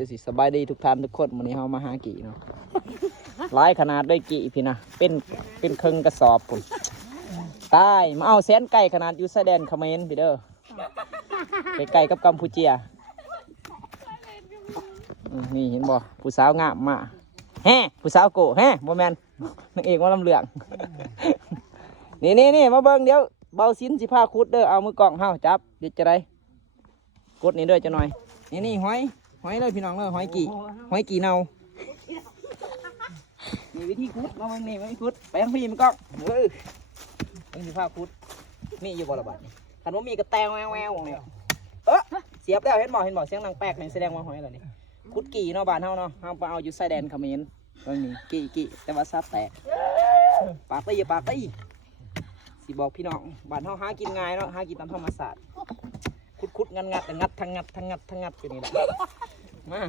จะสิสบายดีทุกท่านทุกคนวันนี้เรามาหากี่เนาะหลายขนาดด้วยกี่พี่นะเป็นครึ่งกระสอบผมตายมาเอาแสนไก่ขนาดอยู่ชายแดนเขมรพี่เด้อไปไก่กับกัมพูเชียนี่เห็นบ่ผู้สาวงามมาแฮ่ผู้สาวโกแฮ่โมแมนนางเอกว่าลำเหลืองนี่มาเบิ่งเดี๋ยวเบาสินสิพาคุดเด้อเอามือกล่องเฮาจับเดี๋ยวจะได้กดนี่เด้อจะหน่อยนี่หอยเลยพี่น้องเลยหอยกี่เนามีวิธีคุดมาเบิ่งนี่วิธีคุดไปทั้งพี่มันก็ต้องสิพาคุดมีอยู่บ่ละบาดนี่คันว่ามีกระแตงแววเนี่ยเสียบแล้วเห็นบ่เสียงดังแป๊กนี่แสดงว่าหอยแล้วนี่คุดกี่เนาะบ้านเฮาเนาะเฮาไปเอาอยู่ชายแดนเขมรตรงนี้กี่แต่ว่าซับแตกปากตีสิบอกพี่น้องบ้านเฮาหากินง่ายเนาะหากินตามธรรมชาติคุดงัดทั้งงัดอยู่นี่แหละมา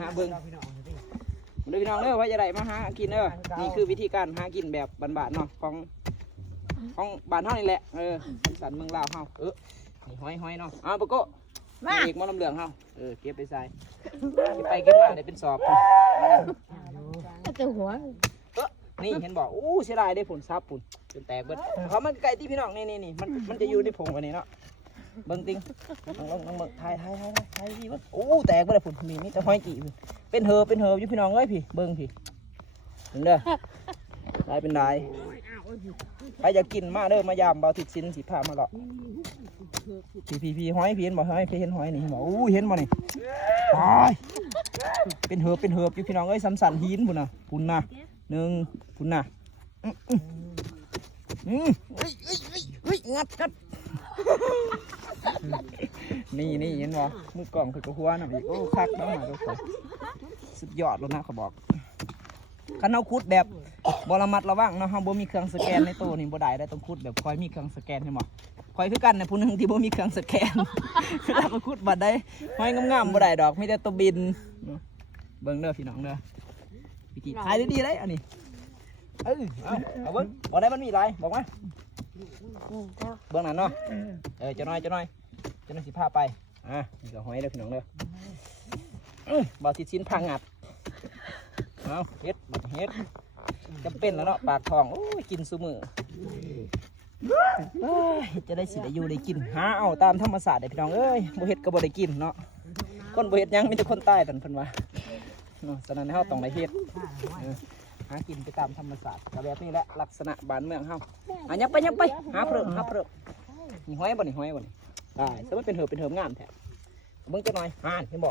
หาเบิ่งพี่น้องเด้อว่าจะได้มาหากินเด้อนี่คือวิธีการหากินแบบบ้านๆเนาะของบ้านเฮานี่แหละสันเมืองลาวเฮานี่หอยเนาะเอาปะโก้เอกมอลำเหลืองเฮาเก็บไปใส่เก็บมาได้เป็นสอบจะหัวนี่เห็นบอกเสียดายได้ผลซับปุ่นจนแตกเบิดเพราะมันไก่ที่พี่น้องนี่มันจะอยู่ในผงกันนี่เนาะเบิ้งติงลองถ่ายพี่ว่าแตกเบิดผลมีนี่แต่ห้อยกี่เป็นเหิบอยู่พี่น้องเอ้ยพี่เบิ้งพี่เห็นเด้อได้เป็นได้ใครอยากกินมาเด้อมายามเบาทิศสินสีผ้ามาหรอกพี่หอยพี่เห็นบ่หอยพี่เห็นหอยนี่บอกเห็นบ่นี่ตายเป็นเหิบอยู่พี่น้องเอ้ยซ้ำสันหินปุ่นนะหนึ่งปุ่นนะงัดนี่เห็นบ่มือกล่องคือกระหัวน่ะอีกคักน้องหมาทุกคนสุดยอดแล้วนะเขาบอกคันเอาคุดแบบบระมัดระวังเนาะเขาบ่มีเครื่องสแกนในตู้นี่บ่ได้ต้องคุดแบบคอยมีเครื่องสแกนใช่ไหมคอยคือกันนะผู้นึงที่บ่มีเครื่องสแกนถ้ามาคุดบัดได้ห้อยงามๆบ่ได้ดอกมีแต่ตัวบินเบิ่งเด้อพี่น้องเด้อวิธีถ่ายดีๆเลยอันนี้เอาเบิ่งบ่ได้มันมีหลายบอกมาเบิ่งนั่นเนาะจะน้อยสิพาไปนี่ก็หอยเด้อพี่น้องเด้อบ่สิชิ้นพังงัดเอาเฮ็ดจำเป็นแล้วเนาะปากทองกินซุมือจะได้สิได้อยู่ได้กินหาเอาตามธรรมศาสตร์ได้พี่น้องเอ้ยบ่เฮ็ดก็บ่ได้กินเนาะคนบ่เฮ็ดยังมีแต่คนใต้ท่านเพิ่นว่าเนาะฉะนั้นเฮาต้องได้เฮ็ดหากินไปตามธรรมศาสตร์ก็แบบนี้แหละลักษณะบ้านเมืองเฮายับไปหาเพิ่มนี่หอยบ่นี่ได้สมมุติเป็นเหิบงามแท้เบิ่งจักหน่อยเห็นบ่